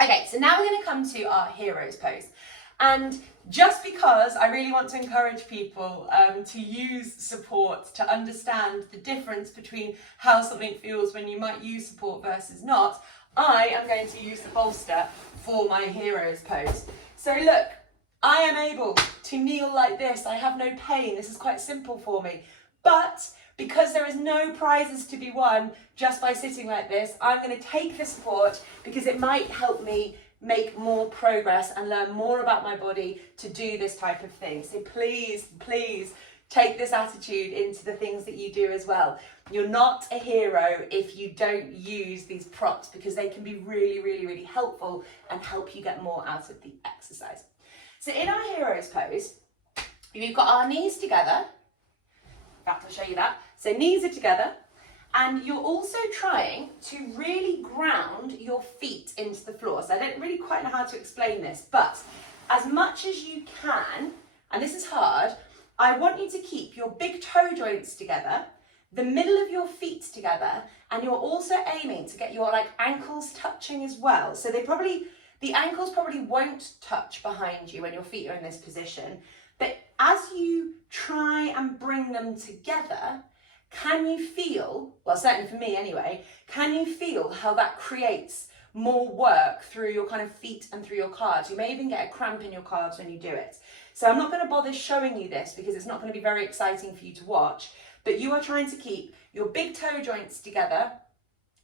Okay, so now we're going to come to our hero's pose. And just because I really want to encourage people to use support to understand the difference between how something feels when you might use support versus not, I am going to use the bolster for my hero's pose. So look, I am able to kneel like this. I have no pain. This is quite simple for me. But because there is no prizes to be won just by sitting like this, I'm going to take the support because it might help me make more progress and learn more about my body to do this type of thing. So please, please take this attitude into the things that you do as well. You're not a hero if you don't use these props because they can be really, really, really helpful and help you get more out of the exercise. So in our hero's pose, we've got our knees together. In fact, I'll show you that. So knees are together. And you're also trying to really ground your feet into the floor. So I don't really quite know how to explain this, but as much as you can, and this is hard, I want you to keep your big toe joints together, the middle of your feet together, and you're also aiming to get your ankles touching as well. So the ankles probably won't touch behind you when your feet are in this position, but as you try and bring them together, can you feel, well certainly for me anyway, can you feel how that creates more work through your kind of feet and through your calves? You may even get a cramp in your calves when you do it. So I'm not going to bother showing you this because it's not going to be very exciting for you to watch, but you are trying to keep your big toe joints together.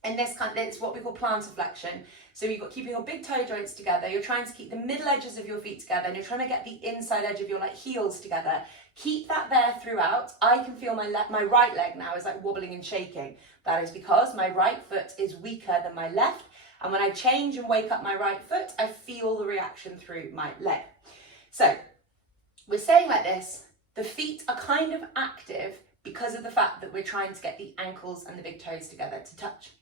And it's what we call plantar flexion. So you've got keeping your big toe joints together. You're trying to keep the middle edges of your feet together, and you're trying to get the inside edge of your heels together. Keep that there throughout. I can feel my right leg now is wobbling and shaking. That is because my right foot is weaker than my left. And when I change and wake up my right foot, I feel the reaction through my leg. So we're saying like this, the feet are kind of active because of the fact that we're trying to get the ankles and the big toes together to touch.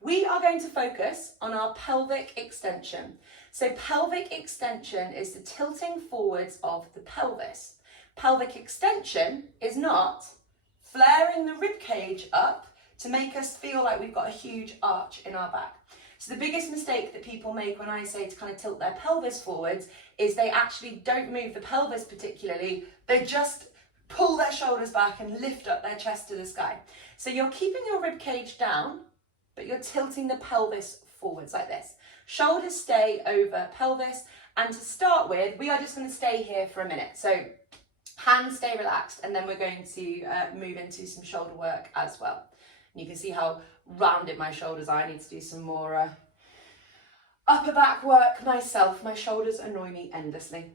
We are going to focus on our pelvic extension. So pelvic extension is the tilting forwards of the pelvis. Pelvic extension is not flaring the rib cage up to make us feel like we've got a huge arch in our back. So the biggest mistake that people make when I say to kind of tilt their pelvis forwards is they actually don't move the pelvis particularly, they just pull their shoulders back and lift up their chest to the sky. So you're keeping your rib cage down, but you're tilting the pelvis forwards like this. Shoulders stay over pelvis, and to start with, we are just going to stay here for a minute. So hands stay relaxed, and then we're going to move into some shoulder work as well. And you can see how rounded my shoulders are. I need to do some more upper back work myself. My shoulders annoy me endlessly.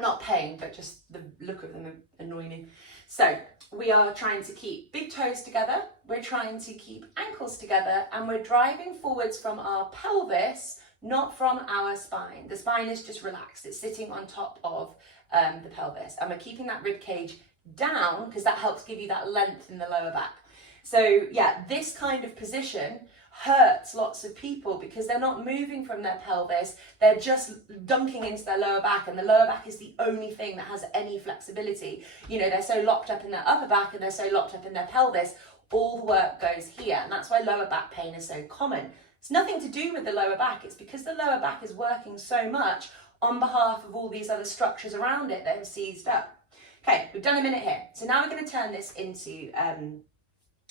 Not pain, but just the look of them annoy me. So we are trying to keep big toes together, we're trying to keep ankles together, and we're driving forwards from our pelvis, not from our spine. The spine is just relaxed, it's sitting on top of the pelvis, and we're keeping that rib cage down because that helps give you that length in the lower back. So yeah, this kind of position hurts lots of people because they're not moving from their pelvis, they're just dunking into their lower back, and the lower back is the only thing that has any flexibility. You know, they're so locked up in their upper back and they're so locked up in their pelvis, all the work goes here, and that's why lower back pain is so common. It's nothing to do with the lower back, it's because the lower back is working so much on behalf of all these other structures around it that have seized up. Okay, we've done a minute here, so now we're going to turn this into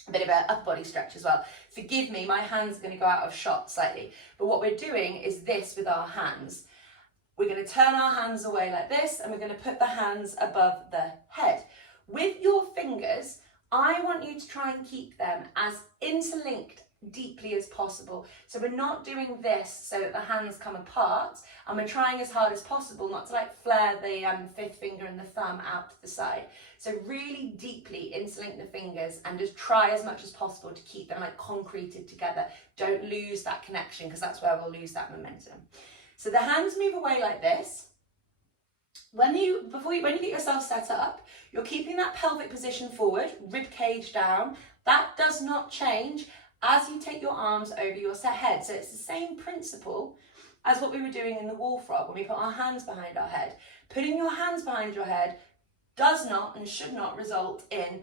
a bit of an upper body stretch as well. Forgive me, my hands are going to go out of shot slightly, but what we're doing is this with our hands. We're going to turn our hands away like this, and we're going to put the hands above the head. With your fingers, I want you to try and keep them as interlinked deeply as possible. So we're not doing this so that the hands come apart, and we're trying as hard as possible not to flare the fifth finger and the thumb out to the side. So really deeply interlink the fingers and just try as much as possible to keep them concreted together. Don't lose that connection, because that's where we'll lose that momentum. So the hands move away like this. When you get yourself set up, you're keeping that pelvic position forward, rib cage down. That does not change as you take your arms over your head. So it's the same principle as what we were doing in the wall frog when we put our hands behind our head. Putting your hands behind your head does not and should not result in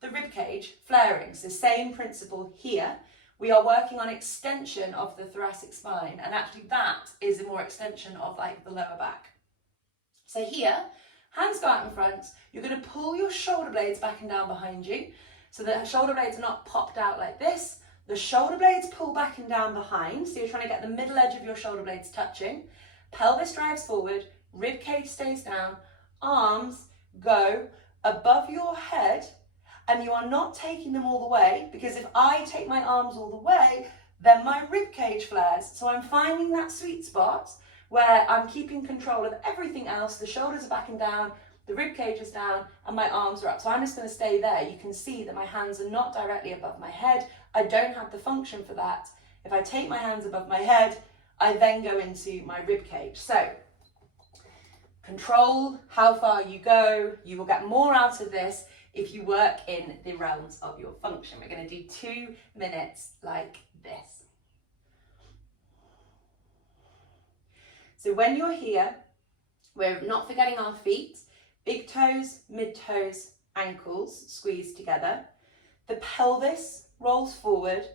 the rib cage flaring. So same principle here. we are working on extension of the thoracic spine, and actually that is a more extension of like the lower back. So here, hands go out in front, you're going to pull your shoulder blades back and down behind you, so the shoulder blades are not popped out like this. The shoulder blades pull back and down behind, so you're trying to get the middle edge of your shoulder blades touching. Pelvis drives forward, rib cage stays down, arms go above your head, and you are not taking them all the way, because if I take my arms all the way, then my rib cage flares. So I'm finding that sweet spot where I'm keeping control of everything else. The shoulders are back and down, the rib cage is down, and my arms are up. So I'm just going to stay there. You can see that my hands are not directly above my head. I don't have the function for that. If I take my hands above my head, I then go into my rib cage. So control how far you go. You will get more out of this if you work in the realms of your function. We're going to do 2 minutes like this. So when you're here, we're not forgetting our feet. Big toes, mid toes, ankles squeeze together. The pelvis rolls forward.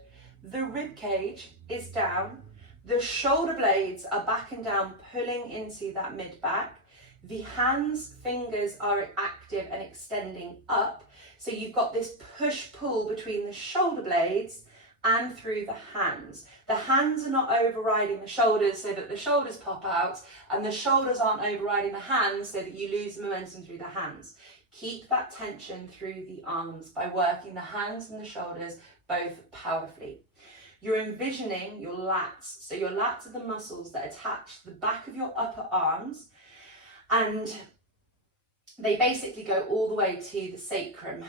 The rib cage is down. The shoulder blades are back and down, pulling into that mid back. The hands, fingers are active and extending up. So you've got this push-pull between the shoulder blades and through the hands. The hands are not overriding the shoulders so that the shoulders pop out, and the shoulders aren't overriding the hands so that you lose momentum through the hands. Keep that tension through the arms by working the hands and the shoulders both powerfully. You're envisioning your lats. So your lats are the muscles that attach the back of your upper arms, and they basically go all the way to the sacrum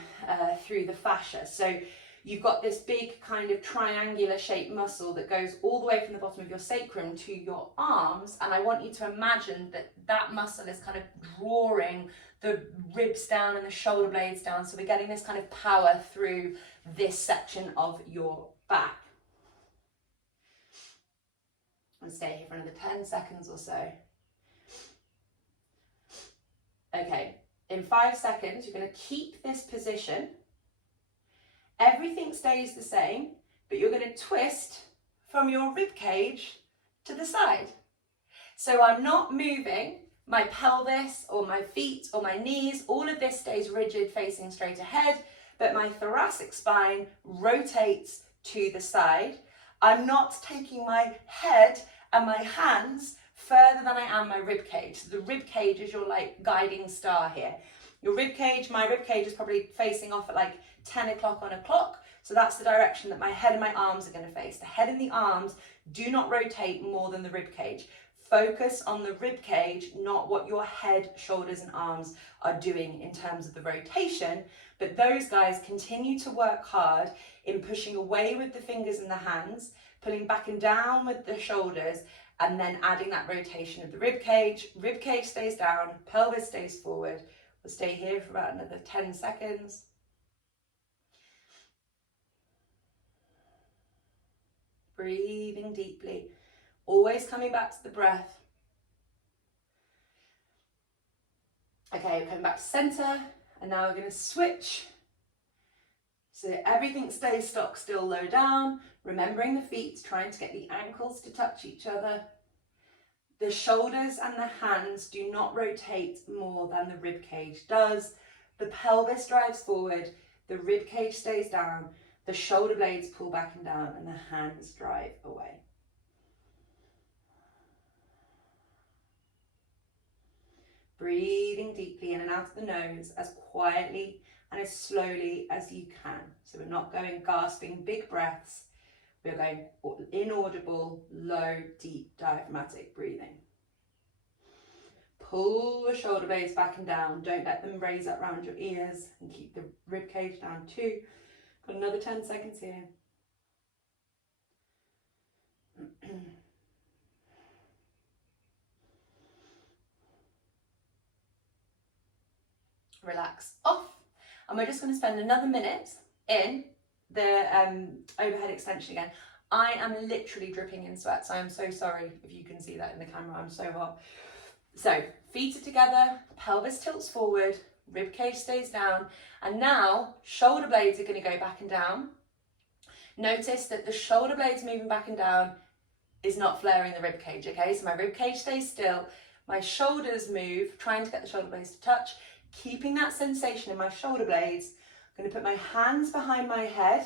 through the fascia. So you've got this big kind of triangular shaped muscle that goes all the way from the bottom of your sacrum to your arms, and I want you to imagine that that muscle is kind of drawing the ribs down and the shoulder blades down, so we're getting this kind of power through this section of your back. And stay here for another 10 seconds or so. Okay, in 5 seconds, you're going to keep this position. Everything stays the same, but you're going to twist from your rib cage to the side. So I'm not moving my pelvis or my feet or my knees. All of this stays rigid, facing straight ahead, but my thoracic spine rotates to the side. I'm not taking my head and my hands further than I am my rib cage. So the rib cage is your like guiding star here. Your rib cage, my rib cage is probably facing off at like 10 o'clock on a clock. So that's the direction that my head and my arms are going to face. The head and the arms do not rotate more than the rib cage. Focus on the rib cage, not what your head, shoulders and arms are doing in terms of the rotation. But those guys continue to work hard in pushing away with the fingers and the hands, pulling back and down with the shoulders, and then adding that rotation of the rib cage. Rib cage stays down, pelvis stays forward. We'll stay here for about another 10 seconds. Breathing deeply, always coming back to the breath. Okay, we're coming back to center, and now we're going to switch. So everything stays stock still, low down, remembering the feet, trying to get the ankles to touch each other. The shoulders and the hands do not rotate more than the rib cage does. The pelvis drives forward, the rib cage stays down, the shoulder blades pull back and down, and the hands drive away. Breathing deeply in and out of the nose as quietly and as slowly as you can. So we're not going gasping big breaths. We're going inaudible, low, deep diaphragmatic breathing. Pull the shoulder blades back and down. Don't let them raise up around your ears, and keep the rib cage down too. Got another 10 seconds here. Relax off, and we're just going to spend another minute in the overhead extension again. I am literally dripping in sweat, so I'm so sorry if you can see that in the camera. I'm so hot. So feet are together, pelvis tilts forward, rib cage stays down, and now shoulder blades are going to go back and down. Notice that the shoulder blades moving back and down is not flaring the rib cage, okay? So my rib cage stays still, my shoulders move, trying to get the shoulder blades to touch, keeping that sensation in my shoulder blades. I'm going to put my hands behind my head.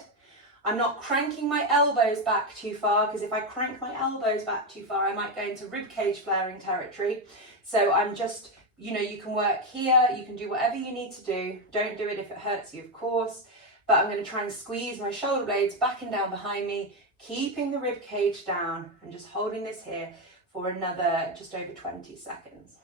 I'm not cranking my elbows back too far, because if I crank my elbows back too far, I might go into rib cage flaring territory. So I'm just, you know, you can work here, you can do whatever you need to do. Don't do it if it hurts you, of course. But I'm going to try and squeeze my shoulder blades back and down behind me, keeping the rib cage down and just holding this here for another just over 20 seconds.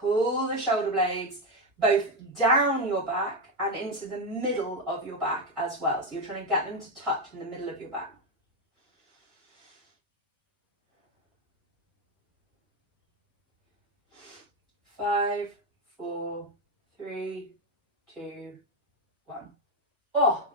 Pull the shoulder blades both down your back and into the middle of your back as well. So you're trying to get them to touch in the middle of your back. 5, 4, 3, 2, 1. Oh,